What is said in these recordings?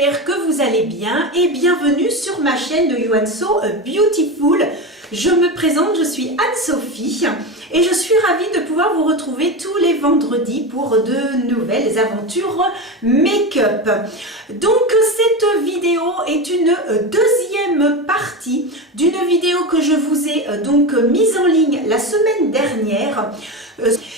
j'espère que vous allez bien et bienvenue sur ma chaîne de You and So Beautiful. Je me présente, je suis Anne-Sophie et je suis ravie de pouvoir vous retrouver tous les vendredis pour de nouvelles aventures make-up. Donc cette vidéo est une deuxième partie d'une vidéo que je vous ai donc mise en ligne la semaine dernière.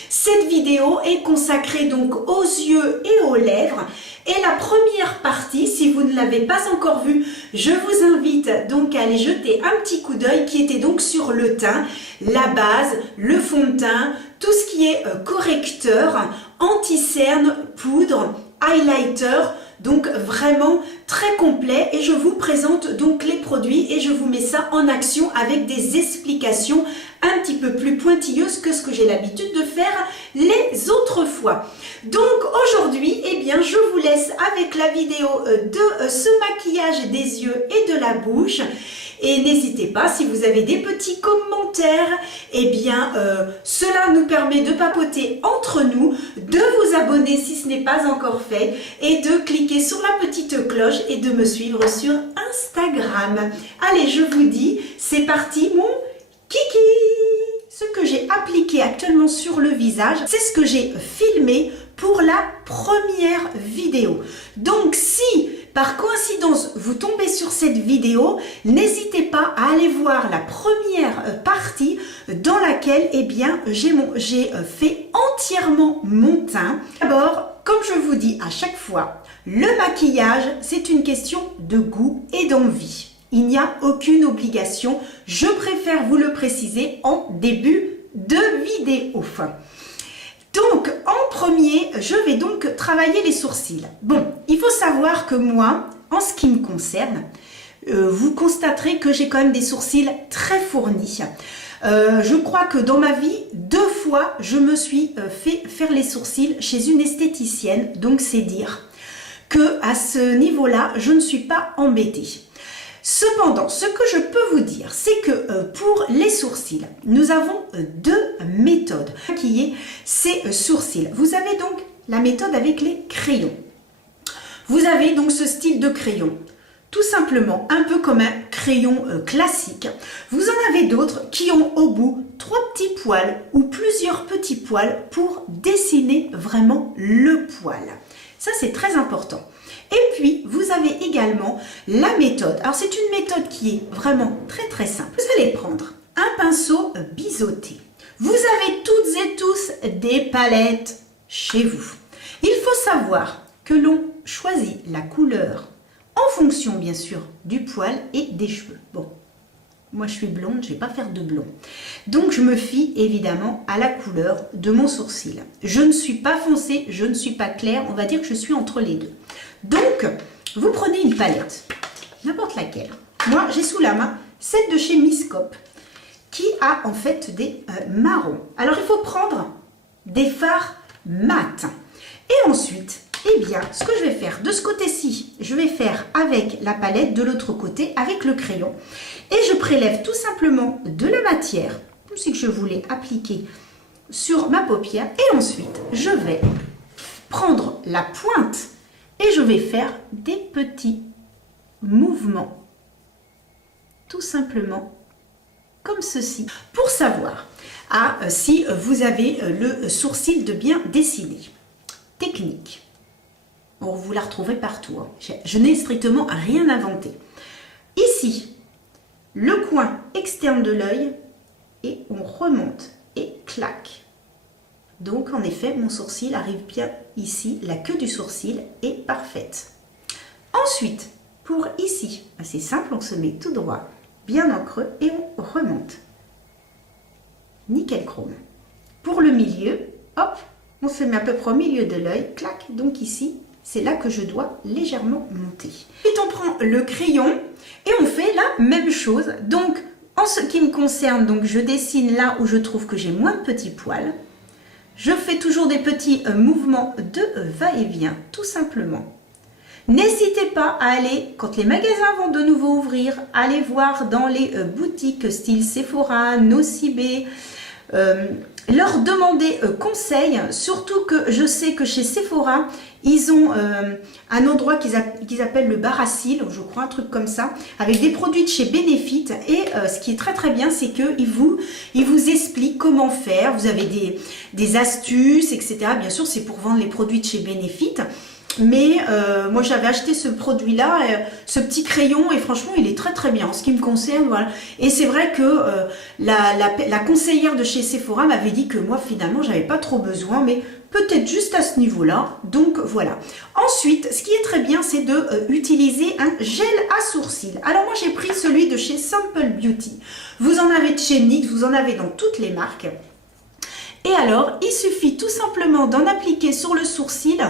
Cette vidéo est consacrée donc aux yeux et aux lèvres. Et la première partie, si vous ne l'avez pas encore vue, je vous invite donc à aller jeter un petit coup d'œil qui était donc sur le teint, la base, le fond de teint, tout ce qui est correcteur, anti-cerne, poudre, highlighter, donc vraiment très complet et je vous présente donc les produits et je vous mets ça en action avec des explications un petit peu plus pointilleuses que ce que j'ai l'habitude de faire les autres fois. Donc aujourd'hui, eh bien, je vous laisse avec la vidéo de ce maquillage des yeux et de la bouche. Et n'hésitez pas, si vous avez des petits commentaires, eh bien, cela nous permet de papoter entre nous, de vous abonner si ce n'est pas encore fait, et de cliquer sur la petite cloche et de me suivre sur Instagram. Allez, je vous dis, c'est parti mon kiki! Ce que j'ai appliqué actuellement sur le visage, c'est ce que j'ai filmé pour la première vidéo. Donc si par coïncidence vous tombez sur cette vidéo, n'hésitez pas à aller voir la première partie dans laquelle eh bien j'ai fait entièrement mon teint. D'abord, comme je vous dis à chaque fois, le maquillage c'est une question de goût et d'envie. Il n'y a aucune obligation, je préfère vous le préciser en début de vidéo. Donc, en premier, je vais donc travailler les sourcils. Bon, il faut savoir que moi, en ce qui me concerne, vous constaterez que j'ai quand même des sourcils très fournis. Je crois que dans ma vie, 2 fois, je me suis fait faire les sourcils chez une esthéticienne. Donc, c'est dire que à ce niveau-là, je ne suis pas embêtée. Cependant, ce que je peux vous dire, c'est que pour les sourcils, nous avons 2 méthodes pour maquiller ces sourcils. Vous avez donc la méthode avec les crayons. Vous avez donc ce style de crayon, tout simplement un peu comme un crayon classique. Vous en avez d'autres qui ont au bout 3 petits poils ou plusieurs petits poils pour dessiner vraiment le poil. Ça, c'est très important. Et puis, vous avez également la méthode. Alors, c'est une méthode qui est vraiment très simple. Vous allez prendre un pinceau biseauté. Vous avez toutes et tous des palettes chez vous. Il faut savoir que l'on choisit la couleur en fonction, bien sûr, du poil et des cheveux. Bon, moi, je suis blonde, je ne vais pas faire de blond. Donc, je me fie évidemment à la couleur de mon sourcil. Je ne suis pas foncée, je ne suis pas claire. On va dire que je suis entre les deux. Donc, vous prenez une palette, n'importe laquelle. Moi, j'ai sous la main celle de chez Miscope qui a en fait des marrons. Alors, il faut prendre des fards mat. Et ensuite, eh bien, ce que je vais faire de ce côté-ci, je vais faire avec la palette, de l'autre côté avec le crayon. Et je prélève tout simplement de la matière, comme si je voulais appliquer sur ma paupière. Et ensuite, je vais prendre la pointe et je vais faire des petits mouvements, tout simplement comme ceci, pour savoir si vous avez le sourcil de bien dessiné. Technique, bon, vous la retrouvez partout, hein. Je n'ai strictement rien inventé. Ici, le coin externe de l'œil et on remonte et clac. Donc, en effet, mon sourcil arrive bien ici. La queue du sourcil est parfaite. Ensuite, pour ici, c'est simple, on se met tout droit, bien en creux et on remonte. Nickel chrome. Pour le milieu, hop, on se met à peu près au milieu de l'œil, clac. Donc ici, c'est là que je dois légèrement monter. Ensuite, on prend le crayon et on fait la même chose. Donc, en ce qui me concerne, donc je dessine là où je trouve que j'ai moins de petits poils. Je fais toujours des petits mouvements de va-et-vient, tout simplement. N'hésitez pas à aller, quand les magasins vont de nouveau ouvrir, aller voir dans les boutiques style Sephora, Nocibé, leur demander conseil, surtout que je sais que chez Sephora, ils ont un endroit qu'ils appellent le bar à cils, je crois, un truc comme ça, avec des produits de chez Benefit. Et ce qui est très très bien, c'est qu'ils vous expliquent comment faire. Vous avez des astuces, etc. Bien sûr, c'est pour vendre les produits de chez Benefit. Mais moi j'avais acheté ce produit là, ce petit crayon, et franchement il est très très bien en ce qui me concerne, voilà. Et c'est vrai que la conseillère de chez Sephora m'avait dit que moi finalement j'avais pas trop besoin, mais peut-être juste à ce niveau là, donc voilà. Ensuite, ce qui est très bien, c'est de utiliser un gel à sourcils. Alors moi j'ai pris celui de chez Simple Beauty, vous en avez de chez NYX, vous en avez dans toutes les marques. Et alors il suffit tout simplement d'en appliquer sur le sourcil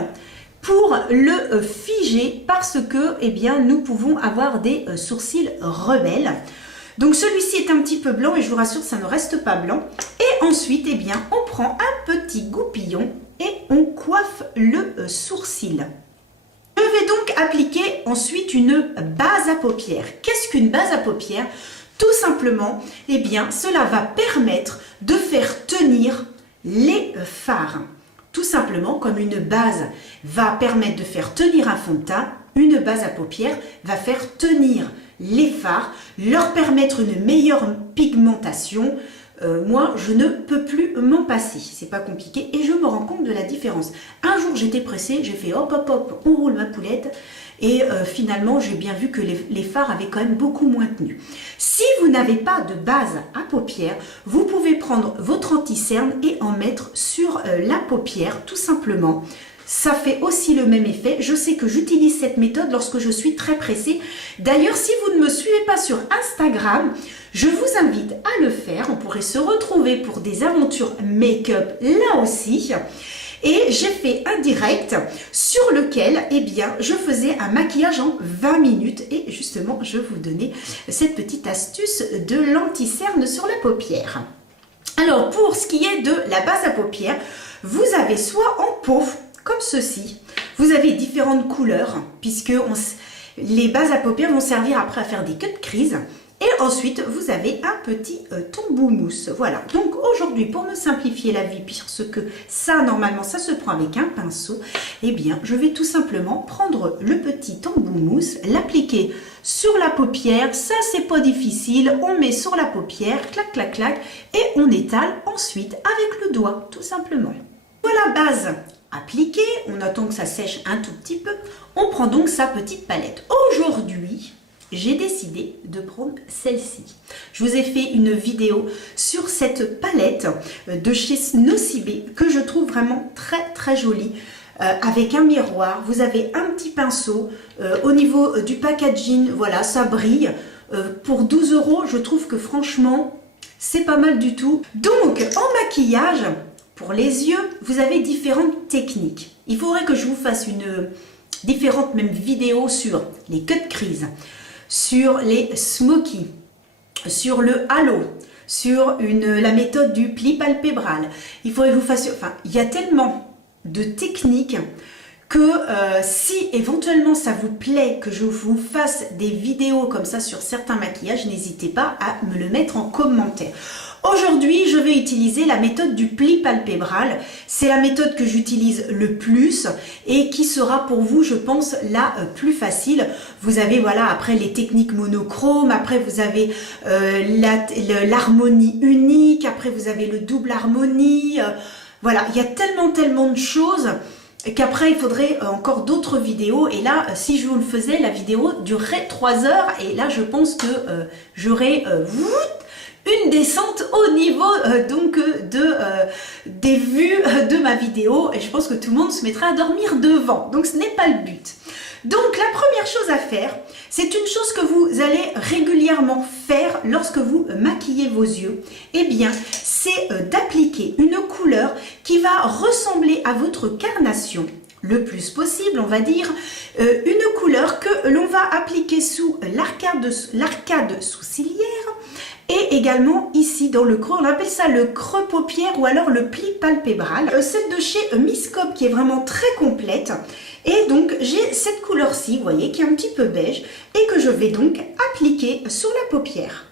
pour le figer, parce que eh bien, nous pouvons avoir des sourcils rebelles. Donc celui-ci est un petit peu blanc et je vous rassure, ça ne reste pas blanc. Et ensuite, eh bien, on prend un petit goupillon et on coiffe le sourcil. Je vais donc appliquer ensuite une base à paupières. Qu'est-ce qu'une base à paupières? Tout simplement, eh bien, cela va permettre de faire tenir les fards. Tout simplement, comme une base va permettre de faire tenir un fond de teint, une base à paupières va faire tenir les fards, leur permettre une meilleure pigmentation. Moi, je ne peux plus m'en passer. C'est pas compliqué et je me rends compte de la différence. Un jour, j'étais pressée, j'ai fait hop, hop, hop, on roule ma poulette. Et finalement, j'ai bien vu que les fards avaient quand même beaucoup moins tenu. Si vous n'avez pas de base à paupières, vous pouvez prendre votre anti-cerne et en mettre sur la paupière, tout simplement. Ça fait aussi le même effet. Je sais que j'utilise cette méthode lorsque je suis très pressée. D'ailleurs, si vous ne me suivez pas sur Instagram, je vous invite à le faire. On pourrait se retrouver pour des aventures make-up là aussi. Et j'ai fait un direct sur lequel, eh bien, je faisais un maquillage en 20 minutes. Et justement, je vous donnais cette petite astuce de l'anti-cerne sur la paupière. Alors, pour ce qui est de la base à paupières, vous avez soit en pot, comme ceci. Vous avez différentes couleurs, puisque les bases à paupières vont servir après à faire des cut crease. Et ensuite, vous avez un petit tombou mousse. Voilà. Donc aujourd'hui, pour me simplifier la vie, puisque ça, normalement, ça se prend avec un pinceau, eh bien, je vais tout simplement prendre le petit tombou mousse, l'appliquer sur la paupière. Ça, c'est pas difficile. On met sur la paupière, clac, clac, clac, et on étale ensuite avec le doigt, tout simplement. Voilà, base appliquée. On attend que ça sèche un tout petit peu. On prend donc sa petite palette. Aujourd'hui, j'ai décidé de prendre celle-ci. Je vous ai fait une vidéo sur cette palette de chez Nocibé que je trouve vraiment très très jolie. Avec un miroir, vous avez un petit pinceau. Au niveau du packaging, voilà, ça brille. Pour 12 €, je trouve que franchement, c'est pas mal du tout. Donc, en maquillage, pour les yeux, vous avez différentes techniques. Il faudrait que je vous fasse différentes même vidéos sur les cut crease, sur les smoky, sur le halo, sur la méthode du pli palpébral. Il faudrait que vous fassiez... Enfin, il y a tellement de techniques que si éventuellement ça vous plaît que je vous fasse des vidéos comme ça sur certains maquillages, n'hésitez pas à me le mettre en commentaire. Aujourd'hui, je vais utiliser la méthode du pli palpébral. C'est la méthode que j'utilise le plus et qui sera pour vous, je pense, la plus facile. Vous avez, voilà, après les techniques monochromes, après vous avez l'harmonie unique, après vous avez le double harmonie. Voilà, il y a tellement de choses qu'après il faudrait encore d'autres vidéos. Et là, si je vous le faisais, la vidéo durerait 3 heures. Et là, je pense que j'aurais... une descente au niveau des vues de ma vidéo et je pense que tout le monde se mettra à dormir devant, donc ce n'est pas le but. Donc la première chose à faire, c'est une chose que vous allez régulièrement faire lorsque vous maquillez vos yeux, et bien c'est d'appliquer une couleur qui va ressembler à votre carnation le plus possible, on va dire, une couleur que l'on va appliquer sous l'arcade sourcilière. Et également ici dans le creux, on appelle ça le creux paupière ou alors le pli palpébral. Celle de chez Miss Cob qui est vraiment très complète. Et donc j'ai cette couleur-ci, vous voyez, qui est un petit peu beige et que je vais donc appliquer sur la paupière.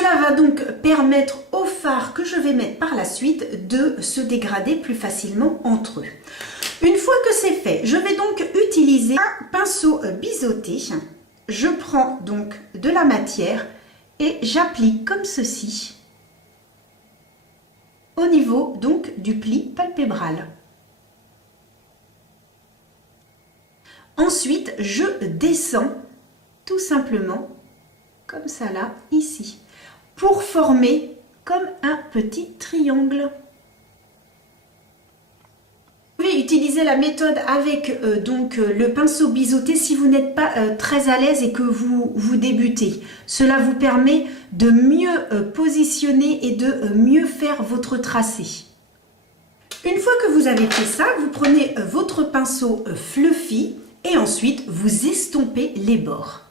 Cela va donc permettre aux fards que je vais mettre par la suite de se dégrader plus facilement entre eux. Une fois que c'est fait, je vais donc utiliser un pinceau biseauté. Je prends donc de la matière et j'applique comme ceci au niveau donc du pli palpébral. Ensuite, je descends tout simplement comme ça là, ici, pour former comme un petit triangle. Vous pouvez utiliser la méthode avec le pinceau biseauté si vous n'êtes pas très à l'aise et que vous débutez. Cela vous permet de mieux positionner et de mieux faire votre tracé. Une fois que vous avez fait ça, vous prenez votre pinceau fluffy et ensuite vous estompez les bords.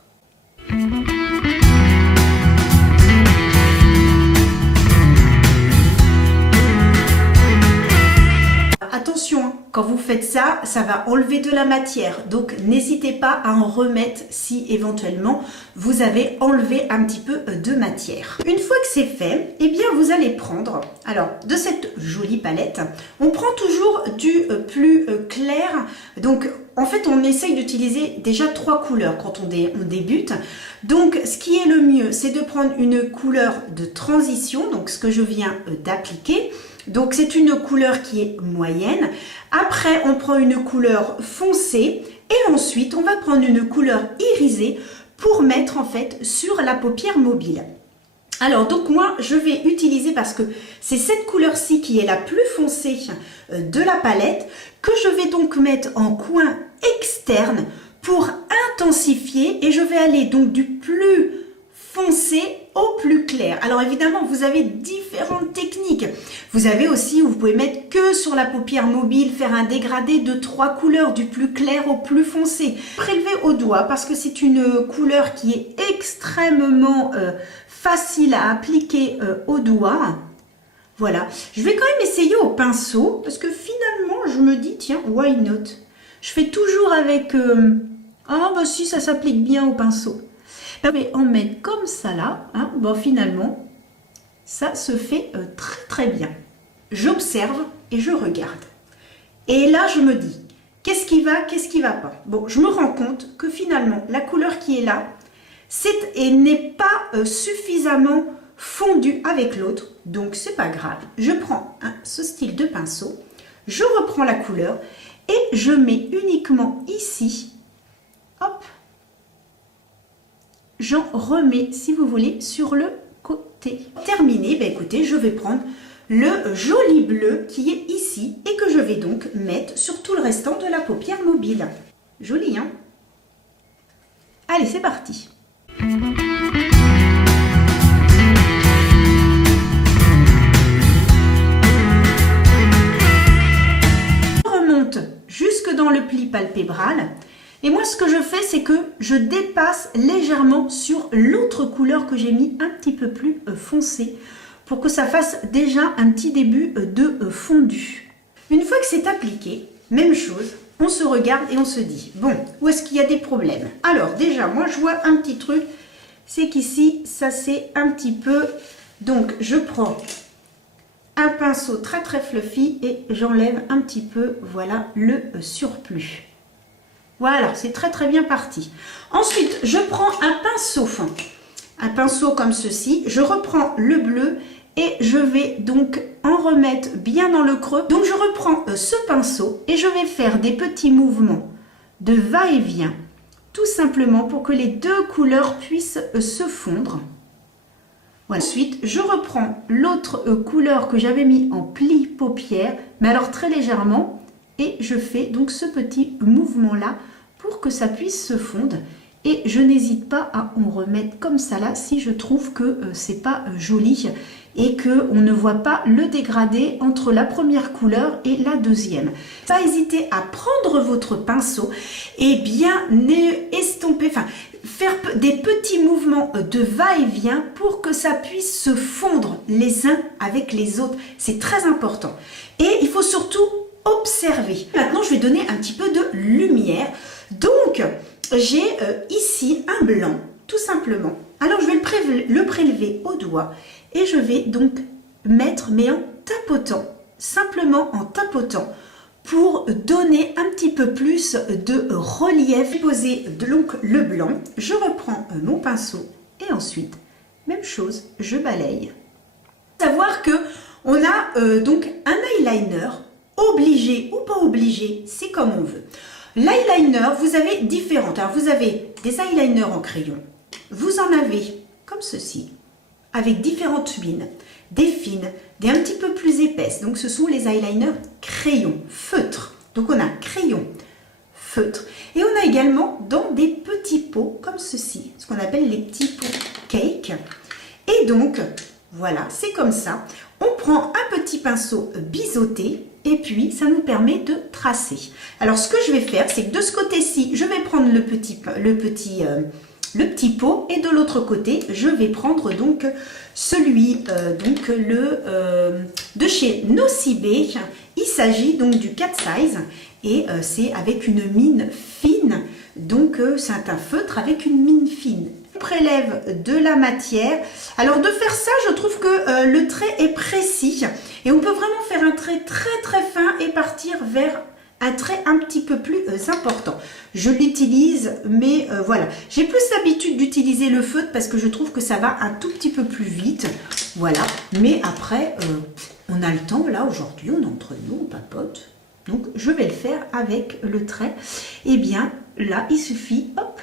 Attention, quand vous faites ça, ça va enlever de la matière. Donc, n'hésitez pas à en remettre si éventuellement vous avez enlevé un petit peu de matière. Une fois que c'est fait, eh bien, vous allez prendre, alors, de cette jolie palette, on prend toujours du plus clair. Donc, en fait, on essaye d'utiliser déjà 3 couleurs quand on débute. Donc, ce qui est le mieux, c'est de prendre une couleur de transition, donc ce que je viens d'appliquer. Donc, c'est une couleur qui est moyenne. Après, on prend une couleur foncée et ensuite, on va prendre une couleur irisée pour mettre en fait sur la paupière mobile. Alors, donc moi, je vais utiliser, parce que c'est cette couleur-ci qui est la plus foncée de la palette, que je vais donc mettre en coin externe pour intensifier, et je vais aller donc du plus foncé au plus clair. Alors évidemment, vous avez différentes techniques. Vous avez aussi, vous pouvez mettre que sur la paupière mobile, faire un dégradé de 3 couleurs, du plus clair au plus foncé. Prélevez au doigt parce que c'est une couleur qui est extrêmement facile à appliquer au doigt. Voilà. Je vais quand même essayer au pinceau parce que finalement, je me dis, tiens, why not? Je fais toujours avec... ah bah si, ça s'applique bien au pinceau. Je vais en mettre comme ça là, hein. Bon, finalement, ça se fait très très bien. J'observe et je regarde. Et là, je me dis, qu'est-ce qui va pas? Bon, je me rends compte que finalement, la couleur qui est là, n'est pas suffisamment fondue avec l'autre, donc c'est pas grave. Je prends ce style de pinceau, je reprends la couleur et je mets uniquement ici, hop, j'en remets, si vous voulez, sur le côté. Terminé, ben écoutez, je vais prendre le joli bleu qui est ici et que je vais donc mettre sur tout le restant de la paupière mobile. Joli, hein? Allez, c'est parti. Je remonte jusque dans le pli palpébral. Et moi, ce que je fais, c'est que je dépasse légèrement sur l'autre couleur que j'ai mis un petit peu plus foncée pour que ça fasse déjà un petit début de fondu. Une fois que c'est appliqué, même chose, on se regarde et on se dit, bon, où est-ce qu'il y a des problèmes? Alors déjà, moi, je vois un petit truc, c'est qu'ici, ça c'est un petit peu... Donc, je prends un pinceau très très fluffy et j'enlève un petit peu, voilà, le surplus. Voilà, c'est très très bien parti. Ensuite, je prends un pinceau comme ceci. Je reprends le bleu et je vais donc en remettre bien dans le creux. Donc, je reprends ce pinceau et je vais faire des petits mouvements de va-et-vient, tout simplement pour que les deux couleurs puissent se fondre. Voilà. Ensuite, je reprends l'autre couleur que j'avais mis en pli paupière, mais alors très légèrement, et je fais donc ce petit mouvement là pour que ça puisse se fondre. Et je n'hésite pas à en remettre comme ça là si je trouve que c'est pas joli et que on ne voit pas le dégradé entre la première couleur et la deuxième. Pas hésiter à prendre votre pinceau et bien estomper, enfin faire des petits mouvements de va-et-vient pour que ça puisse se fondre les uns avec les autres. C'est très important. Et il faut surtout observer. Maintenant, je vais donner un petit peu de lumière. Donc, j'ai ici un blanc, tout simplement, Alors je vais le prélever au doigt et je vais donc mettre, mais en tapotant, simplement en tapotant, pour donner un petit peu plus de relief. Poser donc le blanc, je reprends mon pinceau et ensuite, même chose, je balaye. Savoir que on a donc un eyeliner, obligé ou pas obligé, c'est comme on veut. L'eyeliner, vous avez différentes. Alors vous avez des eyeliners en crayon, vous en avez comme ceci, avec différentes mines, des fines, des un petit peu plus épaisses. Donc ce sont les eyeliners crayon, feutre. Donc on a crayon, feutre. Et on a également dans des petits pots comme ceci, ce qu'on appelle les petits pots cake. Et donc, voilà, c'est comme ça. On prend un petit pinceau biseauté et puis ça nous permet de tracer. Alors ce que je vais faire, c'est que de ce côté-ci, je vais prendre le petit pot et de l'autre côté, je vais prendre donc celui de chez Nocibé. Il s'agit donc du Cat Size et c'est avec une mine fine. Donc c'est un feutre avec une mine fine. On prélève de la matière. Alors de faire ça, je trouve que le trait est précis et on peut vraiment faire un trait très très fin et partir vers un trait un petit peu plus important. Je l'utilise, mais voilà. J'ai plus l'habitude d'utiliser le feutre parce que je trouve que ça va un tout petit peu plus vite. Voilà. Mais après, on a le temps. Là, aujourd'hui, on est entre nous, on papote. Donc, je vais le faire avec le trait. Et bien, là, il suffit, hop,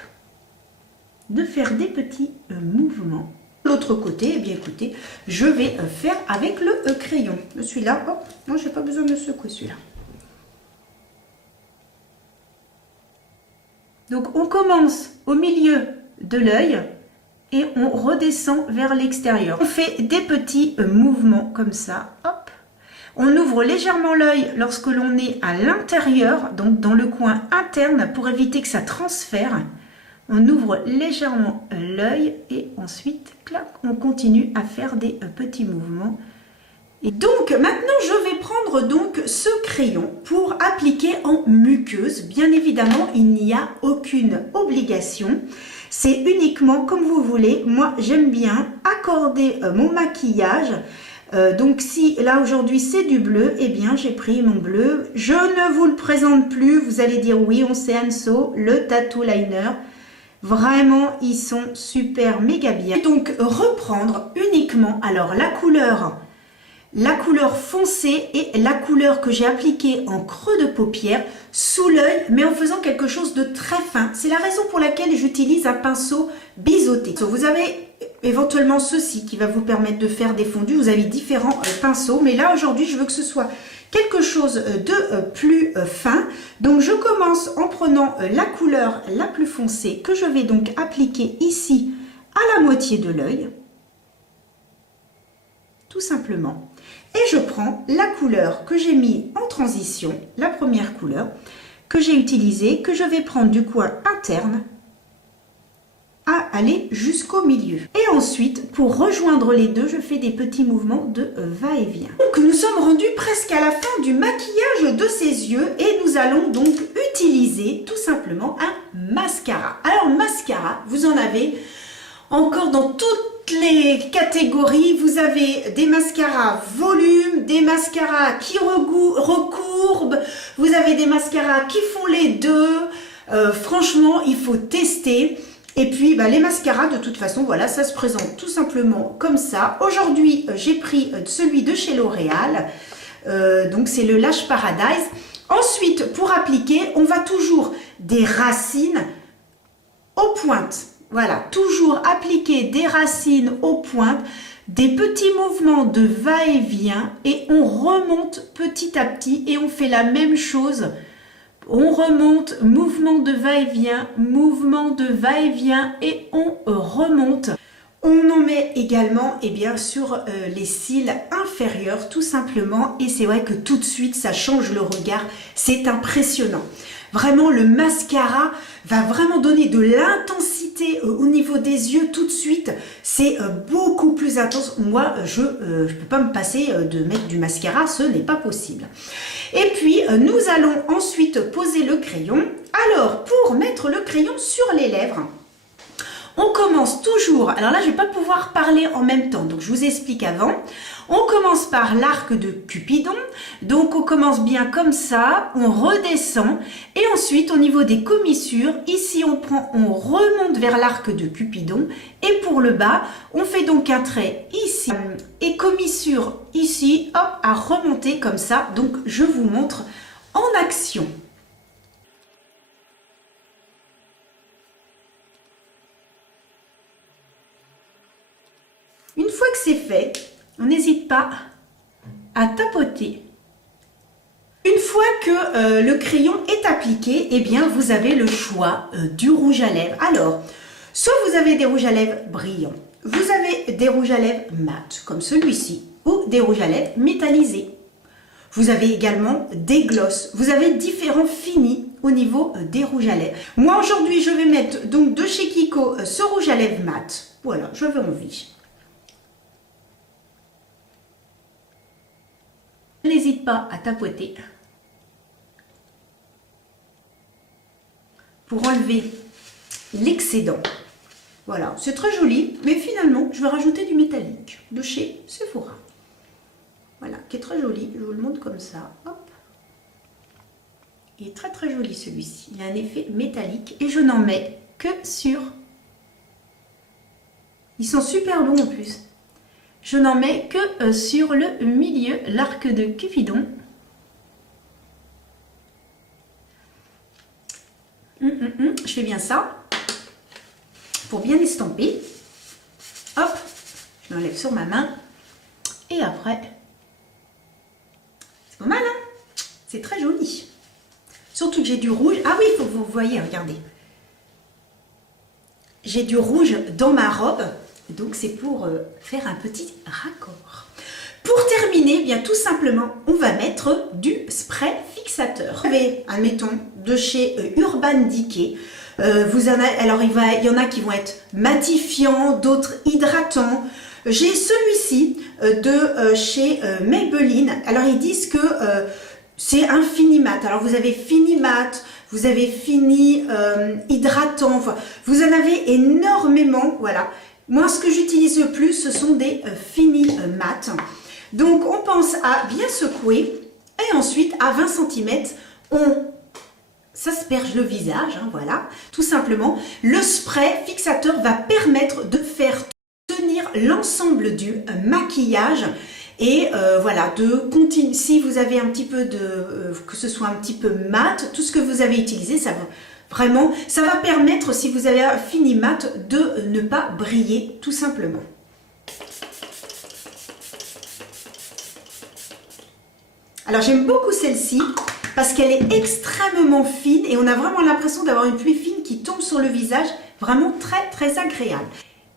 de faire des petits mouvements. L'autre côté, eh bien, écoutez, je vais faire avec le crayon. Celui-là, hop, moi, je n'ai pas besoin de secouer celui-là. Donc, on commence au milieu de l'œil et on redescend vers l'extérieur. On fait des petits mouvements comme ça. Hop. On ouvre légèrement l'œil lorsque l'on est à l'intérieur, donc dans le coin interne, pour éviter que ça transfère. On ouvre légèrement l'œil et ensuite, clac, on continue à faire des petits mouvements. Et donc maintenant je vais prendre donc ce crayon pour appliquer en muqueuse. Bien évidemment, il n'y a aucune obligation. C'est uniquement comme vous voulez. Moi j'aime bien accorder mon maquillage. Donc si là aujourd'hui c'est du bleu, eh bien j'ai pris mon bleu. Je ne vous le présente plus. Vous allez dire oui, on sait Anso, le tattoo liner. Vraiment, ils sont super méga bien. Et donc reprendre uniquement alors la couleur foncée et la couleur que j'ai appliquée en creux de paupière sous l'œil, mais en faisant quelque chose de très fin. C'est la raison pour laquelle j'utilise un pinceau biseauté. Vous avez éventuellement ceci qui va vous permettre de faire des fondus. Vous avez différents pinceaux, mais là aujourd'hui je veux que ce soit quelque chose de plus fin. Donc je commence en prenant la couleur la plus foncée que je vais donc appliquer ici à la moitié de l'œil. Tout simplement. Et je prends la couleur que j'ai mis en transition, la première couleur que j'ai utilisée, que je vais prendre du coin interne à aller jusqu'au milieu. Et ensuite, pour rejoindre les deux, je fais des petits mouvements de va-et-vient. Donc nous sommes rendus presque à la fin du maquillage de ses yeux et nous allons donc utiliser tout simplement un mascara. Alors mascara, vous en avez encore dans toutes les catégories. Vous avez des mascaras volume, des mascaras qui recourbent, vous avez des mascaras qui font les deux. Franchement, il faut tester. Et puis les mascaras, de toute façon, voilà, ça se présente tout simplement comme ça. Aujourd'hui, j'ai pris celui de chez L'Oréal. Donc c'est le Lash Paradise. Ensuite, pour appliquer, on va toujours des racines aux pointes. Voilà, toujours appliquer des racines aux pointes, des petits mouvements de va-et-vient et on remonte petit à petit et on fait la même chose. On remonte, mouvement de va-et-vient, mouvement de va-et-vient et on remonte. On en met également sur les cils inférieurs tout simplement et c'est vrai que tout de suite ça change le regard, c'est impressionnant. Vraiment le mascara va vraiment donner de l'intensité au niveau des yeux tout de suite, c'est beaucoup plus intense. Moi je ne peux pas me passer de mettre du mascara, ce n'est pas possible. Et puis nous allons ensuite poser le crayon. Alors pour mettre le crayon sur les lèvres, On commence toujours, alors là je ne vais pas pouvoir parler en même temps, donc je vous explique avant. On commence par l'arc de Cupidon, donc on commence bien comme ça, on redescend et ensuite au niveau des commissures, ici on remonte vers l'arc de Cupidon et pour le bas, on fait donc un trait ici et commissure ici, hop, à remonter comme ça, donc je vous montre en action. Une fois que c'est fait, on n'hésite pas à tapoter. Une fois que le crayon est appliqué, eh bien vous avez le choix du rouge à lèvres. Alors, soit vous avez des rouges à lèvres brillants, vous avez des rouges à lèvres mat, comme celui-ci, ou des rouges à lèvres métallisés. Vous avez également des glosses. Vous avez différents finis au niveau des rouges à lèvres. Moi aujourd'hui, je vais mettre donc de chez Kiko ce rouge à lèvres mat. Voilà, j'avais envie. N'hésite pas à tapoter pour enlever l'excédent. Voilà, c'est très joli, mais finalement, je vais rajouter du métallique de chez Sephora. Voilà, qui est très joli. Je vous le montre comme ça. Hop. Il est très très joli celui-ci. Il a un effet métallique et je n'en mets que sur... Ils sont super bons en plus. Je n'en mets que sur le milieu, l'arc de Cupidon. Je fais bien ça pour bien estamper. Hop, je l'enlève sur ma main et après, c'est pas mal, hein? C'est très joli. Surtout que j'ai du rouge. Ah oui, il faut que vous voyez, regardez. J'ai du rouge dans ma robe. Donc c'est pour faire un petit raccord. Pour terminer, eh bien tout simplement, on va mettre du spray fixateur. Vous avez, admettons, de chez Urban Decay. Alors il y en a qui vont être matifiants, d'autres hydratants. J'ai celui-ci de chez Maybelline. Alors ils disent que c'est un fini mat. Alors vous avez fini mat, vous avez fini hydratant. Enfin, vous en avez énormément, voilà. Moi, ce que j'utilise le plus, ce sont des finis mat. Donc, on pense à bien secouer et ensuite, à 20 cm, on s'asperge le visage. Hein, voilà, tout simplement. Le spray fixateur va permettre de faire tenir l'ensemble du maquillage et voilà, de continuer. Si vous avez un petit peu de... que ce soit un petit peu mat, tout ce que vous avez utilisé, ça va... Vraiment, ça va permettre, si vous avez un fini mat, de ne pas briller, tout simplement. Alors, j'aime beaucoup celle-ci parce qu'elle est extrêmement fine et on a vraiment l'impression d'avoir une pluie fine qui tombe sur le visage. Vraiment très, très agréable.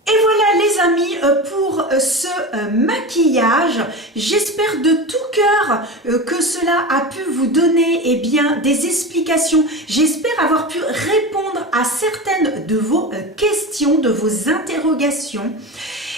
Et voilà les amis pour ce maquillage. J'espère de tout cœur que cela a pu vous donner bien, des explications. J'espère avoir pu répondre à certaines de vos questions, de vos interrogations.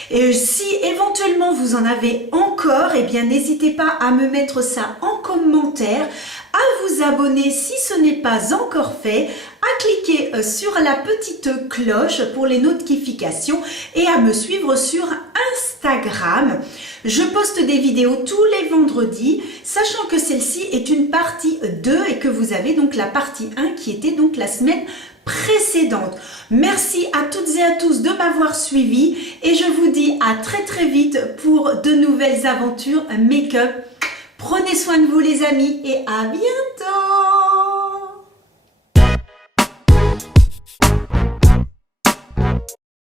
Et si éventuellement vous en avez encore, bien n'hésitez pas à me mettre ça en commentaire, à vous abonner si ce n'est pas encore fait, à cliquer sur la petite cloche pour les notifications et à me suivre sur Instagram. Je poste des vidéos tous les vendredis, sachant que celle-ci est une partie 2 et que vous avez donc la partie 1 qui était donc la semaine précédente. Merci à toutes et à tous de m'avoir suivi et je vous dis à très très vite pour de nouvelles aventures make-up. Prenez soin de vous les amis et à bientôt.